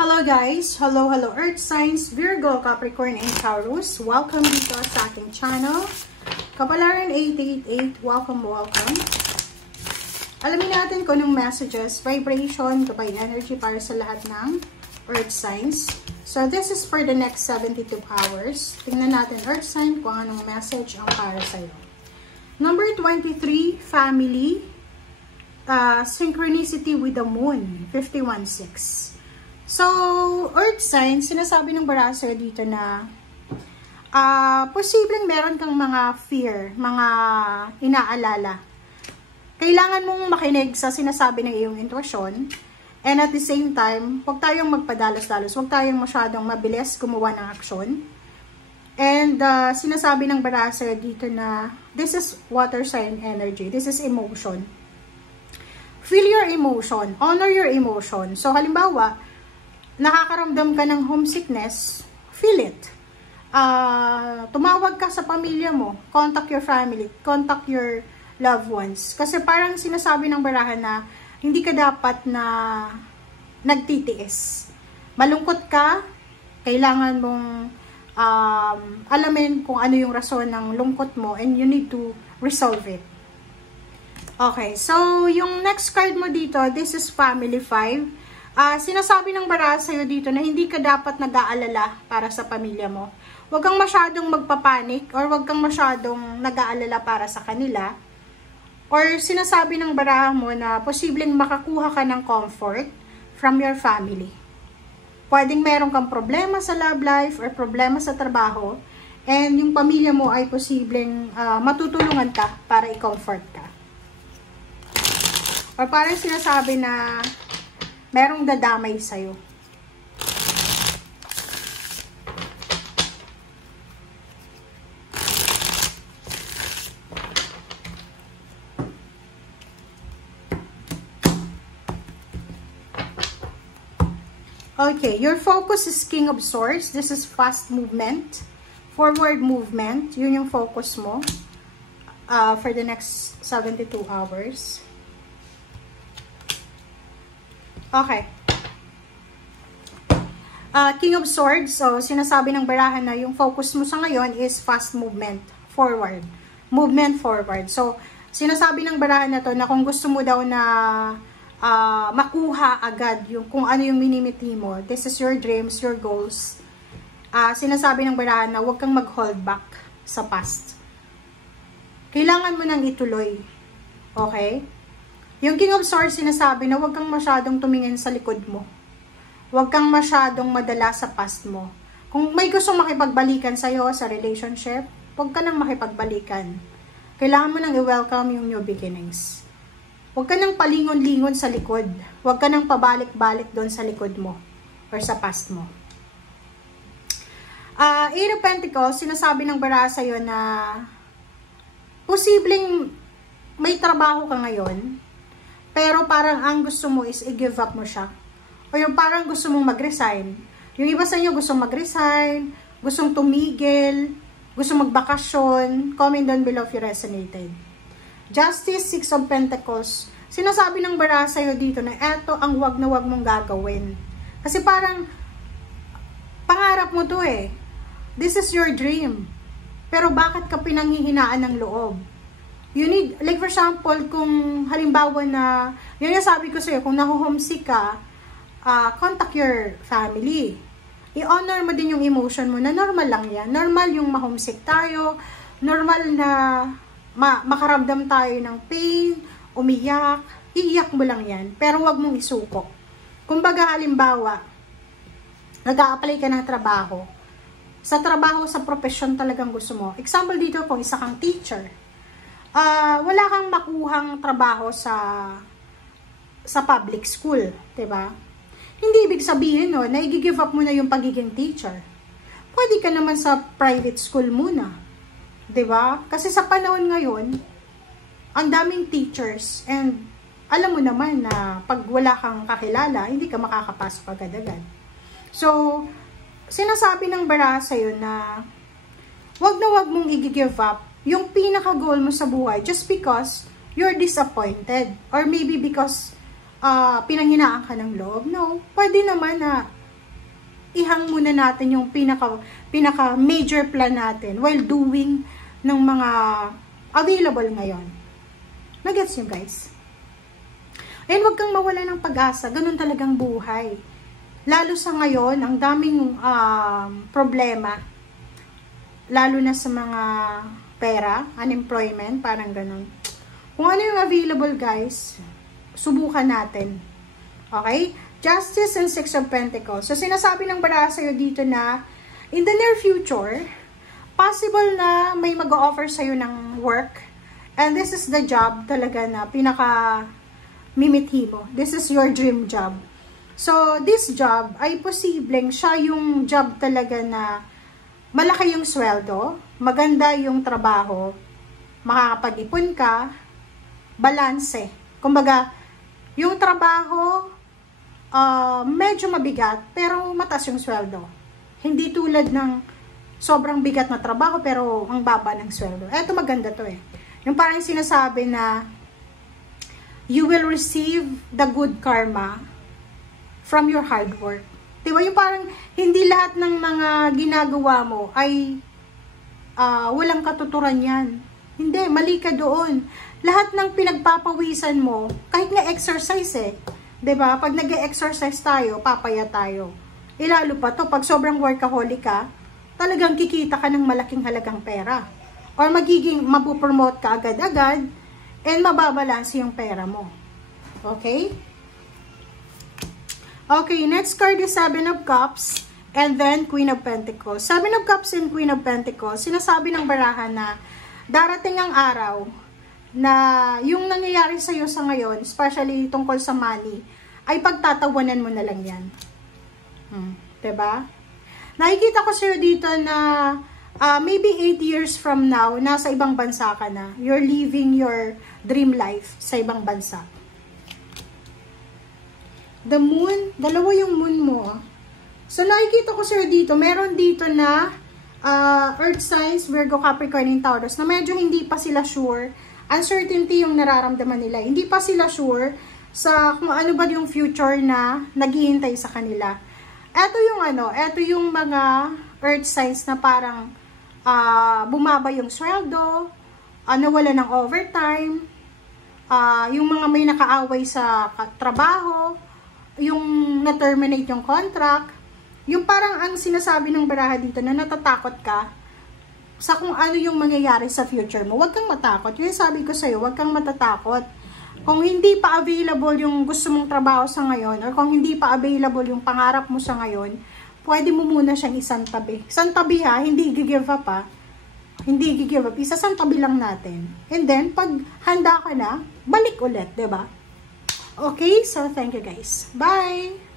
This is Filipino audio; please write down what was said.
Hello guys! Hello Earth Signs, Virgo, Capricorn, and Taurus. Welcome dito sa ating channel. Kapalaran 888, welcome. Alamin natin kung anong messages, vibration, gabay energy para sa lahat ng Earth Signs. So this is for the next 72 hours. Tingnan natin Earth Sign kung anong message ang para sa'yo. Number 23, family, synchronicity with the moon, 51-6. So, Earth Sign, sinasabi ng baraso dito na posibleng meron kang mga fear, mga inaalala. Kailangan mong makinig sa sinasabi ng iyong intuition. And at the same time, huwag tayong magpadalos-dalos. Huwag tayong masyadong mabilis gumawa ng aksyon. And sinasabi ng baraso dito na this is water sign energy. This is emotion. Feel your emotion. Honor your emotion. So, halimbawa, nakakaramdam ka ng homesickness, feel it. Tumawag ka sa pamilya mo, contact your family, contact your loved ones. Kasi parang sinasabi ng barahan na hindi ka dapat na nagtitiis. Malungkot ka, kailangan mong alamin kung ano yung rason ng lungkot mo and you need to resolve it. Okay, so yung next card mo dito, this is family 5. Sinasabi ng baraha sa'yo dito na hindi ka dapat nag-aalala para sa pamilya mo. Huwag kang masyadong magpapanik or huwag kang masyadong nag-aalala para sa kanila. Or sinasabi ng baraha mo na posibleng makakuha ka ng comfort from your family. Pwedeng meron kang problema sa love life or problema sa trabaho and yung pamilya mo ay posibleng matutulungan ka para i-comfort ka. Or parang sinasabi na merong dadamay sa'yo. Okay, your focus is King of Swords. This is fast movement, forward movement. Yun yung focus mo for the next 72 hours. Okay. King of Swords. So, sinasabi ng barahan na yung focus mo sa ngayon is fast movement. Forward. Movement forward. So, sinasabi ng barahan na to na kung gusto mo daw na makuha agad yung kung ano yung minimiti mo. This is your dreams, your goals. Sinasabi ng barahan na huwag kang mag-hold back sa past. Kailangan mo nang ituloy. Okay? Yung King of Swords, sinasabi na huwag kang masyadong tumingin sa likod mo. Huwag kang masyadong madala sa past mo. Kung may gustong makipagbalikan sa'yo sa relationship, huwag ka nang makipagbalikan. Kailangan mo nang i-welcome yung new beginnings. Huwag ka nang palingon-lingon sa likod. Huwag ka nang pabalik-balik doon sa likod mo or sa past mo. Eight of Pentacles, sinasabi ng baraha sa'yo na posibleng may trabaho ka ngayon, pero parang ang gusto mo is i-give up mo siya. O yung parang gusto mong mag-resign. Yung iba sa inyo gustong mag-resign, gustong tumigil, gustong magbakasyon. Comment down below if you resonated. Justice, Six of Pentacles. Sinasabi ng baraha sa'yo dito na eto ang wag na wag mong gagawin. Kasi parang pangarap mo to eh. This is your dream. Pero bakit ka pinanghihinaan ng loob? You need, like for example, kung halimbawa na, yun yung sabi ko sa'yo, kung naho-homesick ka, contact your family. I-honor mo din yung emotion mo na normal lang yan. Normal yung ma-homesick tayo, normal na makaramdam tayo ng pain, umiyak, iiyak mo lang yan. Pero wag mong isuko. Kumbaga halimbawa, nag-a-apply ka ng trabaho. Sa trabaho, sa profession talagang gusto mo. Example dito, kung isa kang teacher, wala kang makuhang trabaho sa public school, 'di ba? Hindi ibig sabihin no, na i-give up mo na yung pagiging teacher. Pwede ka naman sa private school muna, 'di ba? Kasi sa panahon ngayon, ang daming teachers and alam mo naman na pag wala kang kakilala, hindi ka makakapasok agad-agad. So, sinasabi ng baraha sa'yo na wag na wag mong i-give up yung pinaka-goal mo sa buhay just because you're disappointed or maybe because pinanghinaan ka ng loob. No, pwede naman na ihang muna natin yung pinaka major plan natin while doing ng mga available ngayon. Nagets nyo guys? And wag kang mawala ng pag-asa. Ganun talagang buhay. Lalo sa ngayon, ang daming problema. Lalo na sa mga pera, unemployment, parang ganun. Kung ano yung available guys, subukan natin. Okay? Justice and Six of Pentacles. So, sinasabi ng baraha sa'yo dito na, in the near future, possible na may mag-offer sa'yo ng work. And this is the job talaga na pinaka-mimithi mo. This is your dream job. So, this job ay posibleng siya yung job talaga na malaki yung sweldo, maganda yung trabaho, makakapag-ipon ka, balanse. Kumbaga, yung trabaho, medyo mabigat, pero mataas yung sweldo. Hindi tulad ng sobrang bigat na trabaho, pero ang baba ng sweldo. Eto maganda to eh. Yung parang sinasabi na, you will receive the good karma from your hard work. Diba? Yung parang, hindi lahat ng mga ginagawa mo ay walang katuturan yan. Hindi, mali ka doon. Lahat ng pinagpapawisan mo, kahit nga exercise eh, 'di ba? Pag nag-exercise tayo, papaya tayo. Lalo pa to pag sobrang workaholic ka, talagang kikita ka ng malaking halagang pera. Or magiging mapopromote ka agad-agad and mababalanse yung pera mo. Okay? Okay, next card is Seven of Cups and then Queen of Pentacles. Seven of Cups and Queen of Pentacles, sinasabi ng baraha na darating ang araw na yung nangyayari sa'yo sa ngayon, especially tungkol sa money, ay pagtatawanan mo na lang yan. Diba? Nakikita ko sa'yo dito na maybe 8 years from now, nasa ibang bansa ka na. You're living your dream life sa ibang bansa. The moon, dalawa yung moon mo. So, nakikita ko sa'yo dito, meron dito na Earth signs, Virgo, Capricorn, and Taurus, na medyo hindi pa sila sure. Uncertainty yung nararamdaman nila. Hindi pa sila sure sa kung ano ba yung future na naghihintay sa kanila. Ito yung mga Earth signs na parang bumaba yung sweldo, nawala ng overtime, yung mga may nakaaway sa trabaho, yung na-terminate yung contract, yung parang ang sinasabi ng baraha dito na natatakot ka sa kung ano yung mangyayari sa future mo. Huwag kang matakot. Yung sabi ko sa'yo, huwag kang matatakot. Kung hindi pa available yung gusto mong trabaho sa ngayon, or kung hindi pa available yung pangarap mo sa ngayon, pwede mo muna siyang isantabi. Santabi ha, hindi give up ha. Hindi give up. Isasantabi lang natin. And then, pag handa ka na, balik ulit, diba? Okay, so thank you guys. Bye!